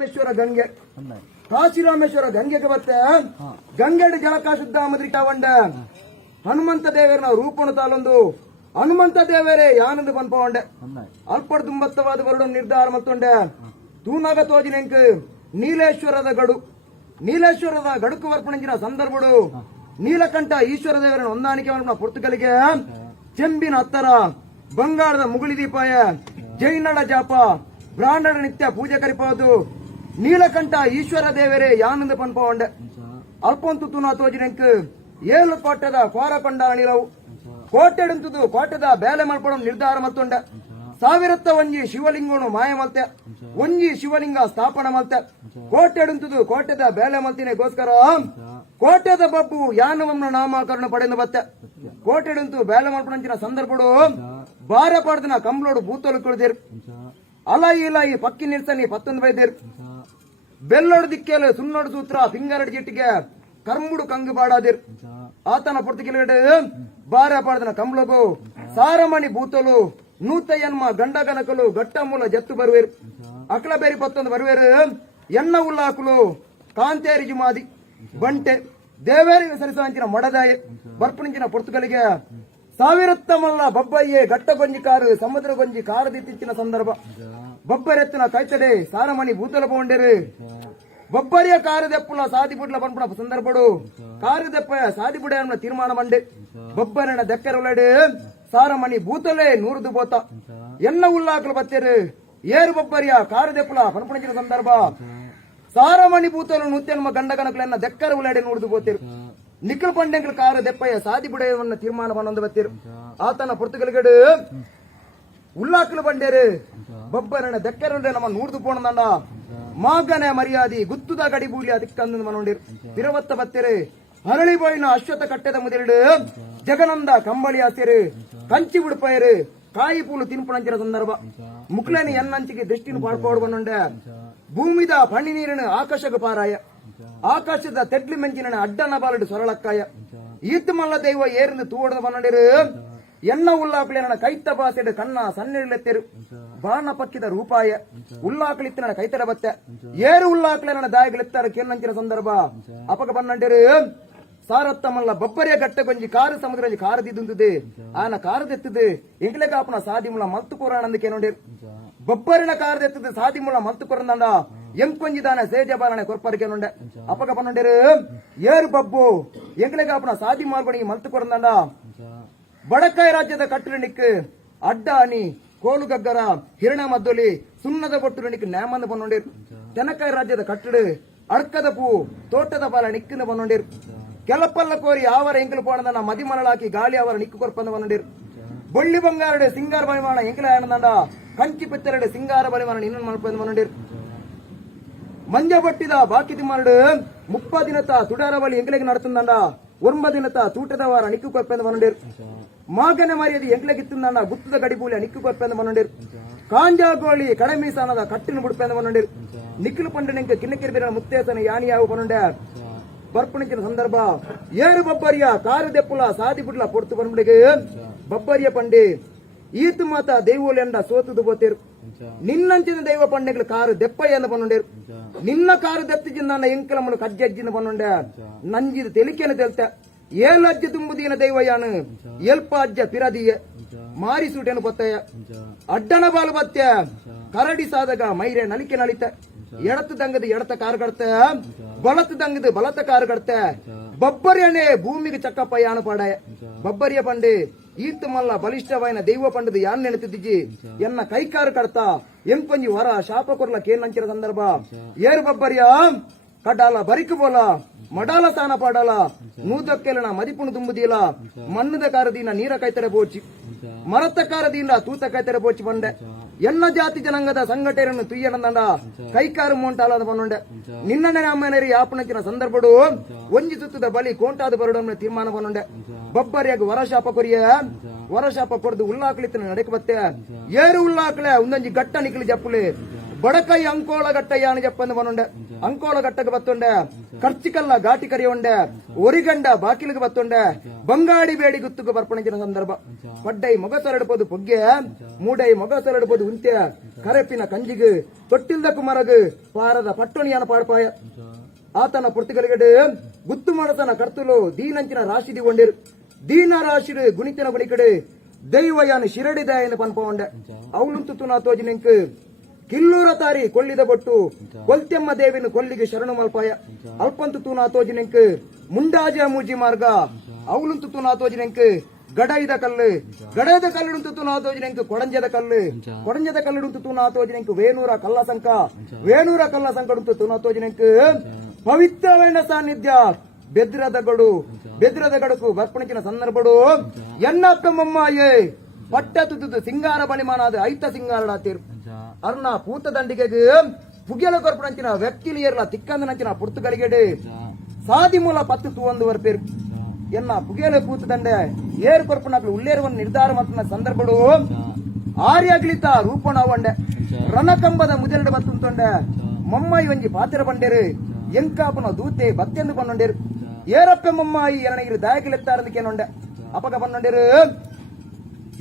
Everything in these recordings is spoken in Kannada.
ರಾಮೇಶ್ವರ ಗಂಗೆ ಕಾಶಿರಾಮೇಶ್ವರ ಗಂಗೆಗೆ ಬತ್ತೆ ಗಂಗೆಡ್ ಜಲಕ ಶುದ್ಧ ಮದ್ರಿಕ ಒಂಡ ಹನುಮಂತ ದೇವರ ರೂಪಣ ತಾಲೊಂದು ಹನುಮಂತ ದೇವರೇ ಯಾನಂದು ಪನ್ಪೊಂಡೆ ಅಲ್ಪಡ್ ತುಂಬತ್ತವಾದ ಬರಡು ನಿರ್ಧಾರ ಮತ್ತೊಂಡೆ ತೂನಗ ತೋಜಿನೆಂಕ್ ನೀಲೇಶ್ವರದ ಗಡುಕು ವರ್ಪಣಿಂಚಿನ ಸಂದರ್ಭಡು ನೀಲಕಂಠ ಈಶ್ವರ ದೇವರ ಹೊಂದಾಣಿಕೆ ಮಾಡಿದ ಪೊರ್ತುಗಲಿಗೆ ಚೆಂಬಿನ ಹತ್ತರ ಬಂಗಾಳದ ಮುಗುಳಿ ದೀಪಾಯ ಜೈನಳ ಜಾಪ ಬ್ರಾಹ್ಮಣ ನಿತ್ಯ ಪೂಜೆ ಕರಿಪೋದು ನೀಲಕಂಠ ಈಶ್ವರ ದೇವರೇ ಯಾನಂದ ಪನ್ಪೊಂಡೆ ಅಲ್ಪೊಂತು ತೂನ ತೋಜಿನೆಂಕ್ 7 ಕೋಟೆದ ಕೋರಕೊಂಡ ಅಣಿಲವು ಕೋಟೆಡುಂತುದು ಕೋಟೆದ ಬೇಲೆ ಮಲ್ಪಡ ನಿರ್ಧಾರ ಮತ್ತೊಂಡೆ ಸಾವಿರತ್ತ ಒಂಜಿ ಶಿವಲಿಂಗನು ಮಾಯ ಮಲ್ತೆ ಒಂಜಿ ಶಿವಲಿಂಗ ಸ್ಥಾಪನ ಮಲ್ತೆ ಕೋಟೆಡುಂತುದು ಕೋಟೆದ ಬೇಲೆ ಮಲ್ತಿನೆಗೋಸ್ಕರ ಕೋಟೆದ ಬಬ್ಬು ಯಾನವನ್ನ ನಾಮಕರಣ ಪಡೆದು ಬತ್ತೆ ಕೋಟೆಡುಂತು ಬೇಲೆ ಮಲ್ಪಡಂಚಿನ ಸಂದರ್ಭಡು ಬಾರ ಪಡೆದಿನ ಕಂಬ್ಳೋಡು ಬೂತಲು ಕುಳಿದಿರು ಅಲಾಯಿ ಇಲಾಯಿ ಪಕ್ಕಿ ನಿಲ್ಸನಿ ಪತ್ತೊಂದು ಬೈದಿರು ಬೆಲ್ಲೋಡು ದಿಕ್ಕೇಲು ಸುನ್ನೋಡು ಸೂತ್ರ ಫಿಂಗರಡ್ ಜಿಟ್ಟಿಗೆ ಕರ್ಮುಡು ಕಂಗು ಬಾಡಾದಿರ್ ಆತನ ಪುರ್ತಿಗಿಲಗಡೆ ಬಾರ ಪಡೆದಿನ ಕಂಬ್ಳಗು ಸಾರಮಣಿ ಬೂತಲು ನೂತಯ್ಯನ್ಮ ಗಂಡಗನಕಲು ಗಟ್ಟ ಮೂಲ ಜತ್ತು ಬರುವೇರು ಅಕಲ ಬೇರಿ ಪತ್ತೊಂದು ಬರುವೇರು ಎನ್ನ ಉಲ್ಲಾಕುಲು ಕಾಂತೇರಿ ಜುಮಾದಿ ಬಂಟೆ ದೇವೇರಿಗೆ ಸರಿಸಾಂಚಿನ ಮಡದಾಯ ಬರ್ಪಣಿಂಚಿನ ಪೊರ್ತುಗಲಿಗೆ ಸಾವಿರತ್ತ ಮಲ್ಲ ಬಬ್ಬಯ್ಯೆ ಗಟ್ಟ ಗೊಂಜಿ ಕಾರು ಸಮುದ್ರ ಗೊಂಜಿ ಕಾರದಿತ್ತಿನ ಸಂದರ್ಭ ಬಬ್ಬರೆತ್ತಿನ ಕೈತಡೆ ಸಾರಮಣಿ ಬೂತಲ ಪೋಂಡೆರು ಬೊಬ್ಬರಿಯ ಕಾರ್ಯದೆಪ್ಪುಲ ಸಾದಿಬುಡ್ಲ ಪನ್ಪುಣ ಸಂದರ್ಭಡು ಕಾರ್ಯದೆಪ್ಪ ಸಾದಿಬುಡ ತೀರ್ಮಾನ ಮಂಡೆ ಬೊಬ್ಬರನ ದೆಕ್ಕರೊಳಡೆ ಸಾರಮಣಿ ಬೂತಲೇ ನೂರುದು ಬೋತ ಎನ್ನ ಉಲ್ಲಾಕಲು ಬತ್ತೇರು ಏರು ಬೊಬ್ಬರಿಯ ಕಾರ್ಯದೆಪ್ಪುಲ ಪನ್ಪುಣಿನ ಸಂದರ್ಭ ಸಾರಮಣಿ ಬೂತಲು ನೂತ್ಯನ್ಮ ಗಂಡಗನಕಲನ್ನ ದೆಕ್ಕರ ಉಳಡೆ ನೂರುದು ಬೋತೇರು ನಿಖಿಲ್ ಪಂಡೆಂಗ್ಲ ಕಾರ್ಯದೆಪ್ಪಯ್ಯ ಸಾದಿಬುಡೆಯವನ್ನ ತೀರ್ಮಾನ ಪನ್ನೊಂದು ಬತ್ತೇರು ಆತನ ಪೊರ್ತುಗಲಿಗಡು ಉಲ್ಲಾಕಲು ಬಂಡೇರು ಬೊಬ್ಬರನ ದೆಕ್ಕರೊಂಡೆ ನಮ್ಮ ನೂರುದು ಪೋಣದಂಡ ಮಾಗನೆ ಮರ್ಯಾದಿ ಗುತ್ತುದ ಗಡಿಬೂಲಿ ಅದಕ್ಕಂದು ಮನೊಂಡಿರು ತಿರವತ್ತ ಬತ್ತೆರೆ ಹರಳಿಬೋಯಿನ ಅಶ್ವಥ ಕಟ್ಟೆದ ಮುದಿರುಡು ಜಗನಂದ ಕಂಬಳಿ ಆಸೆರು ಕಂಚಿ ಉಡುಪಯರು ಕಾಯಿ ಪೂಲು ತಿನ್ಪುಣಂಚಿನ ಸಂದರ್ಭ ಮುಕ್ಲೇನಿ ಎನ್ನಂಚಿಗೆ ದೃಷ್ಟಿನ ಪಾಡ್ಕೋಡು ಬನ್ನೊಂಡೆ ಭೂಮಿದ ಪಣ್ಣಿ ನೀರಿನ ಆಕಾಶಗ ಪಾರಾಯ ಆಕಾಶದ ತೆಡ್ಲಿ ಮೆಂಚಿನ ಅಡ್ಡನ ಬಾಲಡು ಸೊರಳಕ್ಕಾಯ ಈತ್ ಮಲ್ಲ ದೈವ ಏರಿಂದ ತೂವಡದ ಬನ್ನೊಂಡಿರು ಎನ್ನ ಉಲ್ಲಾಕಲಿನ ಕೈತ ಬಾಸೆಡು ಕಣ್ಣ ಸನ್ನಿಳೆತ್ತೆರು ಬಾಣ ಪಕ್ಕಿದ ರೂಪಾಯ ಉಲ್ಲಾಕಲಿತ್ತಿನ ಕೈತಡ ಬತ್ತೆ ಏರು ಉಲ್ಲಾಕಲಿನ ದಾಯಗಳೆತ್ತರ ಕೆನ್ನಂಚಿನ ಸಂದರ್ಭ ಅಪಕ ಬನ್ನಂಡಿರು ಸಾರತ್ತ ಮಲ್ಲ ಬೊಬ್ಬರಿಯ ಗಟ್ಟ ಗೊಂಜಿ ಕಾರು ಸಮುದ್ರ ಕಾರದಿದ್ದುಂತದೆ ಆನ ಕಾರದೆತ್ತದೆ ಎಂಗ್ಲೆಗಾಪನ ಸಾದಿಮುಲ ಮಲ್ತು ಕೋರಾನಂದಕ್ಕೆ ನೋಡಿರು ಬೊಬ್ಬರಿನ ಕಾರದೆತ್ತದೆ ಸಾದಿಮುಲ ಮಲ್ತು ಕೊರಂದಂಡ ಎಂಕೊಂಜಿದಾನ ಸೇಜ ಬಾಲನೆ ಕೊರ್ಪರಿಗೆ ನೋಂಡೆ ಅಪಕ ಬನ್ನಂಡಿರು ಏರು ಬಬ್ಬು ಎಂಗ್ಲೆಗಾಪನ ಸಾದಿ ಮಾಲ್ಬಣಿ ಮಲ್ತು ಕೊರಂದಂಡ ಬಡಕಾಯಿ ರಾಜ್ಯದ ಕಟ್ಟುರಣಿಕ್ ಅಡ್ಡ ಅನಿ ಕೋಲುಗಗ್ಗರ ಹಿರಣ ಮದ್ದೊಲಿ ಸುಣ್ಣದ ಬೊಟ್ಟುರಣಿಕ್ ನ್ಯಾಮಂದ ಬನ್ನೊಂಡಿರು ತೆನಕಾಯಿ ರಾಜ್ಯದ ಕಟ್ಟಡು ಅಡ್ಕದ ಪೂ ತೋಟದ ಬಾಲ ನಿಕ್ಕಿಂದ ಬನ್ನೊಂಡಿರು ಕೆಲಪಲ್ಲ ಕೋರಿ ಅವರ ಎಂಕಲು ಪೋಣದ ಮದಿ ಮರಳಾಕಿ ಗಾಳಿ ಅವರ ನಿಕ್ಕು ಕೊರ್ಪಂದ ಬನ್ನೊಂಡಿರು ಬೊಳ್ಳಿ ಬಂಗಾರಡೆ ಸಿಂಗಾರ ಬಲಿಮಾನ ಎಂಕಲ ಆನಂದ ಕಂಚಿ ಪಿತ್ತರಡೆ ಸಿಂಗಾರ ಬಲಿಮಾನ ಇನ್ನೊಂದು ಮಲ್ಪಂದ ಬನ್ನೊಂಡಿರು ಮಂಜ ಬಟ್ಟಿದ ಬಾಕಿ ತಿಮ್ಮರಡು 30 ದಿನತ ತುಡಾರ ಬಳಿ ಎಂಕಲೆಗೆ ನಡತಂದ 9 ದಿನತ ತೂಟದವರ ನಿಕ್ಕು ಕೊರ್ಪಂದ ಬನ್ನೊಂಡಿರು ಮಾಗನೆ ಮರ್ಯಾದಿ ಎಂಕ್ಲೆಗಿತ್ತಂದ ಗುತ್ತದ ಗಡಿಬೂಲಿ ನಿಕ್ಕು ಕೊರ್ಪಂದ ಬನ್ನೊಂಡಿರು ಕಾಂಜಾಗೋಳಿ ಕಡಮೀಸಾನದ ಕಟ್ಟಿನ ಬುಡ್ಪಂದ ಬನ್ನೊಂಡಿರು ನಿಖಿಲ್ ಪಂಡನೆಂಕ ಕಿನ್ನಕಿರಿಬಿರ ಮುತ್ತೇಸನ ಯಾನಿಯಾವು ಬನ್ನೊಂಡೆ ಬರ್ಪಣಿಂಚಿನ ಸಂದರ್ಭ ಏರು ಬೊಬ್ಬರಿಯ ಕಾರು ದೆಪ್ಪುಲ ಸಾದಿ ಬುಡ್ಲ ಪೊರ್ತು ಬನ್ನುಡಿಗೆ ಬೊಬ್ಬರಿಯ ಪಂಡೆ ಈತು ಮಾತ ದೈವೋಲಿ ಎಂಡ ಸೋತುದು ಬೋತೇರು ನಿನ್ನಂಚಿನ ದೈವ ಪಂಡೆಗಳು ಕಾರು ದೆಪ್ಪಯ್ಯ ಎಂದ ಬನ್ನುಂಡೇರು ನಿನ್ನ ಕಾರು ದೆತ್ತಿಜಿಂದ ಎಂಕಲಮ್ಮನು ಕಜ್ಜಜ್ಜಿನ ಬನ್ನುಂಡೆ ನಂಜಿದ ತೆಲಿಕೆನ ತೆಲ್ತೆ ಏಲಜ್ಜ ತುಂಬುದಿನ ದೈವಯಾನು ಎಲ್ಪ ಅಜ್ಜ ಪಿರದಿಯ ಮಾರಿಸೂಟೆನು ಬತ್ತಯ್ಯ ಅಡ್ಡನ ಬಾಲು ಬತ್ಯ ಕರಡಿ ಸಾದಗ ಮೈರೆ ನಲಿಕೆ ನಲಿತ ಎಡತು ದಂಗದ ಎಡತ ಕಾರು ಕಡ್ತೆ ಬಲತು ದಂಗದ ಬಲತ ಕಾರು ಕಡ್ತೆ ಬಬ್ಬರಿಯನೇ ಭೂಮಿಗೆ ಚಕ್ಕಪ್ಪ ಯಾನ ಪಾಡಾಯ ಬಬ್ಬರಿಯ ಪಂಡೆ ಈತ್ ಮಲ್ಲ ಬಲಿಷ್ಠವಾಯಿನ ದೈವ ಪಂಡದ ಯಾನ್ ನೆನೆತಿದ್ದಿಜ್ಜಿ ಎನ್ನ ಕೈಕಾರು ಕಡ್ತಾ ಎಂಕೊಂಜಿ ವರ ಶಾಪ ಕೊರ್ಲ ಕೇನಂಚಿನ ಸಂದರ್ಭ ಏರು ಬಬ್ಬರಿಯ ಕಡಾಲ ಬರಿಕು ಬೋಲ ಮಡಾಲ ಸ್ಥಾನ ಪಾಡಾಲ ನೂದಕ್ಕೆಲನ ಮದಿಪುಣು ತುಂಬುದಿಲ್ಲ ಮಣ್ಣದ ಕಾರದಿಂದ ನೀರ ಕೈತರೆ ಬೋಚಿ ಮರತ ಕಾರದಿಂದ ತೂತ ಕೈತರೆ ಬೋಚಿ ಬಂಡೆ ಎನ್ನ ಜಾತಿ ಜನಾಂಗದ ಸಂಘಟನೆಯನ್ನು ತುಯ್ಯನಂದ ಕೈಕಾರು ಮೋಂಟಾಲದ ಬನ್ನೊಂಡೆ ನಿನ್ನನೆ ಅಮ್ಮನೇರಿ ಯಾಪನಚಿನ ಸಂದರ್ಭಡು ಒಂಜಿ ಸುತ್ತದ ಬಲಿ ಕೋಂಟಾದ ಬರಡನ್ನು ತೀರ್ಮಾನ ಬನ್ನೊಂಡೆ ಬಬ್ಬರಿಯಾಗ ವರಶಾಪ ಕೊರಿಯ ವರಶಾಪ ಕೊರದು ಉಲ್ಲಾಕಲಿತ್ತನ ನಡೆಕ ಬತ್ತೆ ಏರು ಉಲ್ಲಾಕಲೆ ಒಂದೊಂಜಿ ಗಟ್ಟ ನಿಖಲಿ ಜಪ್ಪುಲೆ ಬಡಕೈ ಅಂಕೋಳಗಟ್ಟಯ್ಯ అని చెప్పండి పనుండే అంకోళగట్టకు బతుండే ఖర్చికల్ల ఘాటి కరి ఉండే ఒరిగంಡ బాకిలకు బతుండే ಬಂಗಾಡಿ ಬೇಡಿ ಗುತ್ತುకు ಬರ್ಪಣಿಸಿದ ಸಂದರ್ಭ ಪಡ್ಡೈ ಮೊಗಸರಡಪೋದು ಪೊಗ್ಗೆ ಮೂಡೈ ಮೊಗಸರಡಪೋದು ಉಂತೆ ಕರೆಪಿನ ಕಂಜಿಗೆ ತೊಟ್ಟಿಲ್ದ ಕುಮರಗು ಪಾರದ ಪಟ್ಟಣಿಯನ ಪಾಡ್ಪಾಯ ಆತನ ಪುರ್ತಿಗಲಿಗಡೆ ಗುತ್ತು ಮಾಡತನ ಕರ್ತುಲು ದೀನಂಚಿನ ರಾಶಿದಿ ಕೊಂಡಿರು ದೀನ ರಾಶಿಡು ಗುಣಿತಿನ ಗುಣಿಕಡೆ ದೈವಯಾನ ಶಿರಡಿದಾಯನ ಪನ್ಪೊಂಡೆ ಅವಳುಂತು ತುನಾ ತೋಜಿನಿಂಕ್ ಕಿಲ್ಲೂರ ತಾರಿ ಕೊಲ್ಲಿದ ಬೊಟ್ಟು ಕೊಲ್ತೆಮ್ಮ ದೇವಿನ ಕೊಲ್ಲಿಗೆ ಶರಣು ಮಲ್ಪಾಯ ಅಲ್ಪಂತು ತುನಾ ತೋಜಿನಿಂಕ್ ಮುಂಡಾಜ ಮೂಜಿ ಮಾರ್ಗ ಅವಳುಂತು ತುನಾ ತೋಜಿನಿಂಕ್ ಗಡೈದ ಕಲ್ಲುಡುಂತು ತುನಾ ತೋಜಿನಿಂಕ್ ಕೊಡಂಜದ ಕಲ್ಲುಡುಂತು ತುನಾ ತೋಜಿನಿಂಕ್ ವೇಣೂರ ಕಲ್ಲ ಸಂಕಡುಂತು ತುನಾ ತೋಜಿನಿಂಕ್ ಪವಿತ್ರವೇಣ ಸಾನ್ನಿಧ್ಯ ಬೆದ್ರದ ಗಡುಕು ಬರ್ಪಣಿಸಿನ ಸಂದರ್ಭಡು ಎನ್ನಪ್ಪ ಮೊಮ್ಮಾಯೇ ಪಟ್ಟ ತುದ್ದು ಸಿಂಗಾರ ಬಣಿಮಾನಾದ ಐತ ಸಿಂಗಾರಡಾತೀರು ಅರ್ನ ಪೂತ ದಂಡಿಗೆ ಪುಗೆಲ ಕೊರ್ಪಣಂಚಿನ ವ್ಯಕ್ತಿಲಿಯರ್ಲ ತಿಕ್ಕಂದನಂಚಿನ ಪುರ್ತುಗಳಿಗೆಡೆ ಸಾದಿ ಮೂಲ ಪತ್ತು ತೂವೊಂದು ವರ್ಪೇರು ಎನ್ನ ಪುಗೆಲ ಪೂತ ದಂಡೆ ಏರು ಕೊರ್ಪಣಕ್ಲು ಉಳ್ಳೇರುವನ್ನು ನಿರ್ಧಾರ ಮಾಡ್ತಿನ ಸಂದರ್ಭಡು ಆರ್ಯಗ್ಲಿತ ರೂಪಣ ಒಂಡೆ ರಣಕಂಬದ ಮುದೆರಡು ಬತ್ತುಂಟೊಂಡೆ ಮೊಮ್ಮಾಯಿ ಒಂಜಿ ಪಾತ್ರ ಬಂಡೇರು ಎಂಕಾಪನ ದೂತೆ ಬತ್ತೆಂದು ಪನ್ನೊಂಡೇರು ಏರಪ್ಪೆ ಮೊಮ್ಮಾಯಿ ಎರಡಗಿರಿ ದಾಯಕಲೆತ್ತಾರಂದಕ್ಕೇನೊಂಡೆ ಅಪಗ ಪನ್ನೊಂಡೇರು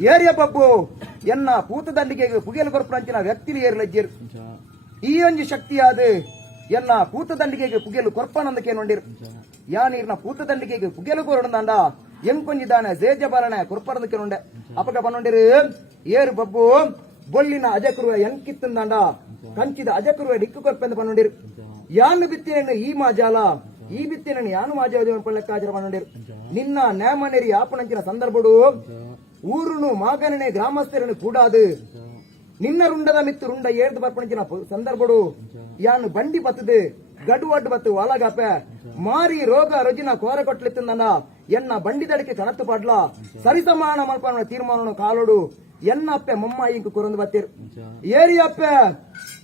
ಏರಿಯ ಪಬ್ಬು ಎನ್ನ ಪೂತ ದಂಡಿಗೆ ಪುಗೆಲು ಕೊರ್ಪಣಂಚಿನ ವ್ಯಕ್ತಿಲಿ ಏರ್ಲಜ್ಜೇರು ಈ ಒಂಜಿ ಶಕ್ತಿಯಾದ ಎನ್ನ ಪೂತ ದಂಡಿಗೆ ಪುಗೆಲು ಕೊರ್ಪನಂದಕ್ಕೇನೊಂಡೇರು ಯಾ ನೀರ್ನ ಪೂತ ದಂಡಿಗೆ ಪುಗೆಲು ಕೊರಡಂದಾಂಡ ಎಂಕೊಂಜಿದಾನೆ ಜೇಜ ಬಾಲನೆ ಕೊರ್ಪರಂದಕ್ಕೇನೊಂಡೆ ಅಪಗ ಪನ್ನೊಂಡೇರು ಏರು ಪಬ್ಬು ಬೊಳ್ಳಿನ ಅಜಕುರುವ ಎಂಕಿತ್ತಂದಾಂಡ ಕಂಚಿದ ಅಜಕುರುವ ಡಿಕ್ಕು ಕೊರ್ಪೆಂದು ಪನ್ನೊಂಡೇರು ಯಾನು ಬಿತ್ತೇನು ಈ ಮಾಜಾಲ ಈ ಬಿತ್ತೇನು ಯಾನು ಮಾಜಾಲ ಲೆಕ್ಕಾಚಾರ ಪನ್ನೊಂಡೇರು ನಿನ್ನ ನೇಮನೇರಿ ಆಪಣಂಚಿನ ಸಂದರ್ಭಡು ಊರುನು ಮಾಗನನೆ ಗ್ರಾಮಸ್ಥರನ್ನು ಕೂಡಾದು ನಿನ್ನ ರುಂಡದ ಮಿತ್ತು ರುಂಡ ಏರ್ದು ಬರ್ಪಣಿಸಿನ ಸಂದರ್ಭಡು ಯಾನು ಬಂಡಿ ಬತ್ತದು ಗಡು ಅಡ್ಡು ಬತ್ತು ಒಳಗಾಪೆ ಮಾರಿ ರೋಗ ರುಜಿನ ಕೋರ ಕೊಟ್ಲಿತ್ತಂದ ಎನ್ನ ಬಂಡಿ ದಡಿಕೆ ಕಣತ್ತು ಪಾಡ್ಲ ಸರಿಸಮಾನ ಮಲ್ಪನ ತೀರ್ಮಾನ ಕಾಲೋಡು ಎನ್ನಪ್ಪೆ ಮೊಮ್ಮಾಯಿ ಇಂಕು ಕೊರಂದು ಬತ್ತೀರು ಏರಿಯಪ್ಪೆ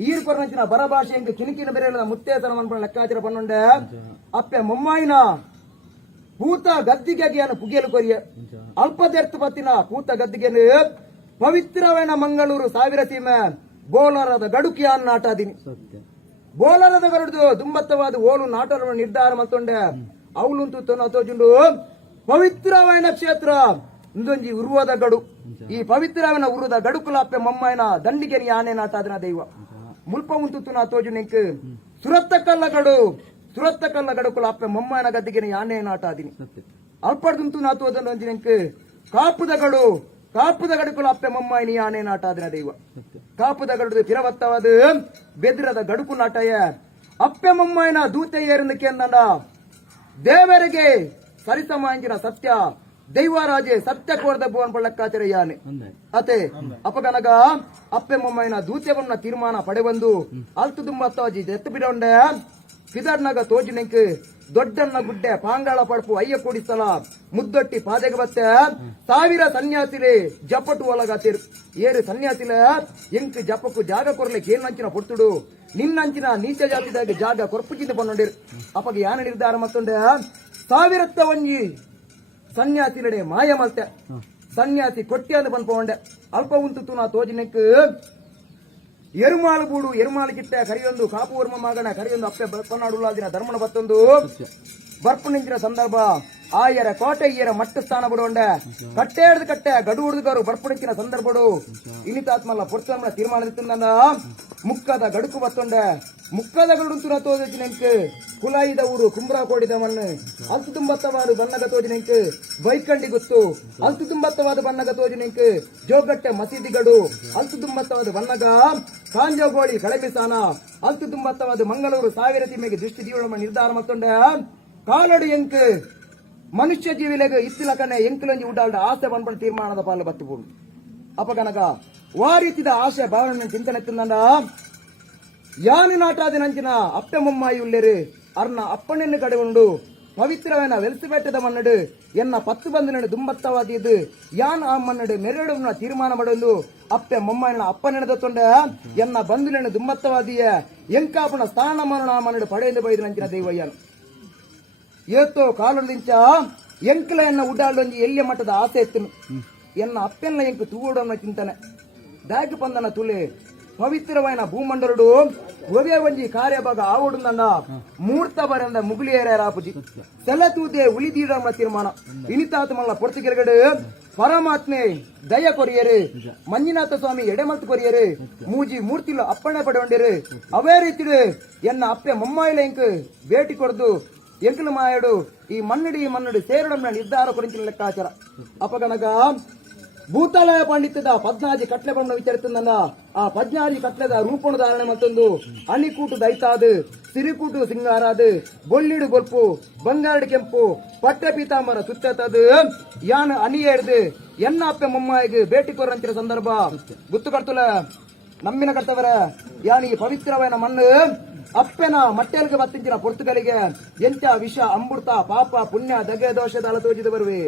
ಈರು ಕೊರಂಚಿನ ಬರಭಾಷೆ ಇಂಕು ಕಿಣಿಕಿನ ಬೆರೆಯದ ಮುತ್ತೇತನ ಮನ್ಪನ ಲೆಕ್ಕಾಚಾರ ಪನ್ನೊಂಡೆ ಅಪ್ಪೆ ಮೊಮ್ಮಾಯಿನ ಪೂತ ಗದ್ದಿಗೆಯನ್ನು ಪುಗೆಲು ಕೊರಿಯ ಅಲ್ಪದೆರ್ತು ಬತ್ತಿನ ಪೂತ ಗದ್ದಿಗೆನು ಪವಿತ್ರವೇನ ಮಂಗಳೂರು ಸಾವಿರ ಸೀಮೆ ಬೋಲರದ ಗಡುಕಿಯನ್ನು ನಾಟಾದೀನಿ ಬೋಲರದ ಗರುಡು ದುಂಬತ್ತವಾದ ಓಲು ನಾಟವನ್ನು ನಿರ್ಧಾರ ಮತ್ತೊಂಡೆ ಅವಳುಂತು ತೋಜುಂಡು ಪವಿತ್ರವೇನ ಕ್ಷೇತ್ರ ಇಂದೊಂಜಿ ಉರುವದ ಗಡು ಈ ಪವಿತ್ರವೇನ ಉರುದ ಗಡುಕುಲಾಪೆ ಮೊಮ್ಮಾಯಿನ ದಂಡಿಗೆನಿ ಆನೆ ನಾಟಾದಿನ ದೈವ ಮುಲ್ಪ ಉಂತು ನಾ ತೋಜು ನಿಂಕ್ ಸುರತ್ತ ಕಲ್ಲ ಗಡುಕುಲ ಅಪ್ಪೆ ಮೊಮ್ಮಾಯನ ಗದ್ದಿಗೆನಿ ಆನೆ ನಾಟಾದಿನಿ ಅಲ್ಪಡ್ದುಂತು ನಾ ತೋಜು ನಿಂಕ್ ಕಾಪುದ ಗಡುಕುಲ ಅಪ್ಪೆ ಮೊಮ್ಮಾಯಿನಿ ಆನೆ ನಾಟಾದಿನ ದೈವ ಕಾಪುದ ಗಡುದು ಪಿರವತ್ತವಾದ ಬೆದ್ರದ ಗಡುಕು ನಾಟಯ ಅಪ್ಪೆ ಮೊಮ್ಮಾಯಿನ ದೂತೆ ಏರಿಂದಕ್ಕೆ ಅಂದಂಡ ದೇವರಿಗೆ ಸರಿಸಮಾಂಜಿನ ಸತ್ಯ ದೈವರಾಜೆ ಸತ್ಯ ಕೋರ್ದ ಬೋನ್ ಲೆಕ್ಕಾಚಾರ ಯಾನೆ ಅತೆ ಅಪಗನಗ ಅಪ್ಪೆ ಮೊಮ್ಮಾಯಿನ ದೂತ್ಯವನ್ನ ತೀರ್ಮಾನ ಪಡೆಬಂದು ಅಲ್ತು ದುಂಬತ್ತಾಜಿ ಎತ್ತು ಬಿಡೊಂಡೆ ಪಿದರ್ನಗ ತೋಜಿನೆಂಕ್ ದೊಡ್ಡನ್ನ ಗುಡ್ಡೆ ಪಾಂಗಾಳ ಪಡಪು ಅಯ್ಯ ಕೂಡಿಸಲ ಮುದ್ದೊಟ್ಟಿ ಪಾದೆಗೆ ಬತ್ತೆ ಸಾವಿರ ಸನ್ಯಾಸಿಲೆ ಜಪಟು ಒಳಗಾತಿರು ಏರು ಸನ್ಯಾಸಿಲೆ ಎಂಕ್ ಜಪಕ್ಕೂ ಜಾಗ ಕೊರ್ಲಿಕ್ಕೆ ಏನ್ನಂಚಿನ ಪೊರ್ತುಡು ನಿನ್ನಂಚಿನ ನೀಚ ಜಾತಿದಾಗ ಜಾಗ ಕೊರ್ಪುಚಿಂದ ಬಂದೊಂಡಿರು ಅಪಗೆ ಯಾನ ನಿರ್ಧಾರ ಮತ್ತೊಂಡೆ ಸಾವಿರತ್ತ ಒಂಜಿ ಸನ್ಯಾಸಿಲಡೆ ಮಾಯ ಮಲ್ತೆ ಸನ್ಯಾಸಿ ಕೊಟ್ಟಿ ಅಂದ ಪನ್ಪೊಂಡೆ ಅಲ್ಪ ಉಂತು ನಾ ತೋಜಿನೆಕ್ ಎರುಮಾಳು ಬೂಡು ಎರುಮಾಳು ಕಿಟ್ಟೆ ಕರಿಯೊಂದು ಕಾಪು ವರ್ಮ ಮಗನ ಕರಿಯೊಂದು ಅಪ್ಪೆ ಬರ್ಪನಾಡುಲ್ಲಾದಿನ ಧರ್ಮನ ಬತ್ತೊಂದು ಬರ್ಪನಿಂಚಿನ ಸಂದರ್ಭ ಆಯರ ಕೋಟೆ ಈಯರ ಮಟ್ಟ ಸ್ಥಾನ ಬಿಡೊಂಡೆ ಕಟ್ಟೆ ಗಡು ಹುಡುಗರು ಬರ್ಪಣಿಸಿನ ಸಂದರ್ಭಡು ಇನಿತಾತ್ಮಲ್ಲ ಪುರ್ತಮಲ ತೀರ್ಮಾನದಿತ್ತಂದ ಮುಕ್ಕದ ಗಡುಕು ಬತ್ತೊಂಡೆ ಮುಕ್ಕದ ಗಡುಂತು ತೋಜಿನೆಂಕ್ ಕುಲಾಯಿದ ಊರು ಕುಂಬ್ರಾ ಕೋಡಿದವನ್ನ ಅಲ್ತು ತುಂಬತ್ತವಾದ ಬಣ್ಣಗ ತೋಜಿನೆಂಕ್ ಬೈಕಂಡಿ ಗುತ್ತು ಅಲ್ತು ತುಂಬತ್ತವಾದ ಬಣ್ಣಗ ತೋಜಿನೆಂಕ್ ಜೋಗಟ್ಟೆ ಮಸೀದಿಗಡು ಅಲ್ತು ತುಂಬತ್ತವಾದ ಬಣ್ಣಗ ಕಾಂಜೋಗೋಳಿ ಕಳಬಿಸಾನ ಅಲ್ತು ತುಂಬತ್ತವಾದ ಮಂಗಳೂರು ಸಾವಿರ ತಿಮ್ಮೆಗೆ ದೃಷ್ಟಿ ಜೀವನ ನಿರ್ಧಾರ ಮತ್ತೊಂಡೆ ಕಾಲಡು ಎಂಕ್ ಮನುಷ್ಯ ಜೀವಿಲೆಗೆ ಇತ್ತಿಲಕನೆ ಎಂಕಲಂಜಿ ಉಡಾಲ್ಡ ಆಸೆ ಬಂದ್ಬಂದು ತೀರ್ಮಾನದ ಪಾಲು ಬತ್ತುಬೋದು ಅಪಗನಗ ವಾರೀತಿದ ಆಶೆ ಭಾವನೆ ಚಿಂತನೆ ತಿಂದ ಯಾನಿ ನಾಟಾದಿನಂಚಿನ ಅಪ್ಪೆ ಮೊಮ್ಮಾಯಿ ಉಳ್ಳೇರು ಅರ್ನ ಅಪ್ಪನೆನ್ನು ಕಡೆಗೊಂಡು ಪವಿತ್ರವೇನ ವೆಲ್ಸಿಬೆಟ್ಟದ ಮನ್ನಡು ಎನ್ನ ಪತ್ತು ಬಂದು ದುಂಬತ್ತವಾದಿಯದು ಯಾನ್ ಆ ಮನ್ನಡು ಮೆರಡುನ ತೀರ್ಮಾನ ಮಾಡಲು ಅಪ್ಪೆ ಮೊಮ್ಮಾಯಿನ ಅಪ್ಪನೆಣದೊತ್ತೊಂಡೆ ಎನ್ನ ಬಂಧುಲೆನು ದುಂಬತ್ತವಾದಿಯ ಎಂಕಾಪನ ಸ್ಥಾನಮಾನ ಮನ್ನಡು ಪಡೆಯಲು ಬೈದನಂಚಿನ ದೈವಯ್ಯನು ಏತೋ ಕಾಲದಿಂಚ ಎಂಕಲ ಎನ್ನ ಉಡಾಳೊಂಜಿ ಎಲ್ಲಿಯ ಮಟ್ಟದ ಆಸೆ ಎತ್ತನು ಎನ್ನ ಅಪ್ಪೆಲ್ಲ ಎಂಕು ತೂಗೋಡನ್ನ ಚಿಂತನೆ ದಾಗಿ ಪಂದನ ತುಲೆ పవిత్రమైన భూమండలుడు ఒవే వంజి కార్యభాగ ఆవుడుందండ మూర్త బరంద ముగులియేరే రాపుజಿ ಸೆಲತೂದೆ ಉಳಿದೀಡಮ ತೀರ್ಮಾನ ಇನಿತಾತ ಮಲ್ಲ ಪೊರ್ತಿಗೆರಗಡೆ ಪರಮಾತ್ಮೆ ದಯ ಕೊರಿಯರು ಮಂಜುನಾಥ ಸ್ವಾಮಿ ಎಡೆಮಲ್ತು ಕೊರಿಯರು ಮೂಜಿ ಮೂರ್ತಿಲು ಅಪ್ಪಣೆ ಪಡೆಗೊಂಡಿರು ಅವೇ ರೀತಿ ಎನ್ನ ಅಪ್ಪೆ ಮೊಮ್ಮಾಯಿಲ ಎಂಕ್ ಭೇಟಿ ಕೊಡದು ಎಂಕಲು ಮಾಯಡು ಈ ಮನ್ನಡಿ ಸೇರడం ನಿರ್ಧಾರ ಕೊರಿಂಚಿನ ಲೆಕ್ಕಾಚಾರ ಅಪಗನಗ ಭೂತಾಲಯ ಪಾಂಡಿತ್ಯದ 14 ಕಟ್ಲೆ ಬಂಡ ವಿಚಾರಿಸುತ್ತಂದ ಆ 14 ಕಟ್ಲೆದ ರೂಪಣ ಧಾರಣೆ ಮತ್ತೊಂದು ಅಣಿಕೂಟು ದೈತಾದು ಸಿರಿಕೂಟು ಸಿಂಗಾರಾದು ಬೊಳ್ಳಿಡು ಗೊಲ್ಪು ಬಂಗಾರಡು ಕೆಂಪು ಪಟ್ಟೆ ಪೀತಾಂಬರ ಸುತ್ತದು ಯಾನ್ ಅನಿಯೇರ್ದು ಎನ್ನ ಅಪ್ಪೆ ಮೊಮ್ಮಾಯಿಗೆ ಭೇಟಿ ಕೊರಂತಿರ ಸಂದರ್ಭ ಗುತ್ತು ಕರ್ತುಲ ನಮ್ಮಿನ ಕರ್ತವರ ಯಾನ್ ಈ ಪವಿತ್ರವೈನ ಮಣ್ಣು ಅಪ್ಪೆನ ಮಟ್ಟೆಲ್ಗೆ ಬತ್ತಿಂಚಿನ ಪೊರ್ತುಗಲಿಗೆ ಎಂತ ವಿಷ ಅಮೃತ ಪಾಪ ಪುಣ್ಯ ದಗೆ ದೋಷದ ಅಲ ತೋಜಿದ ಬರುವೆ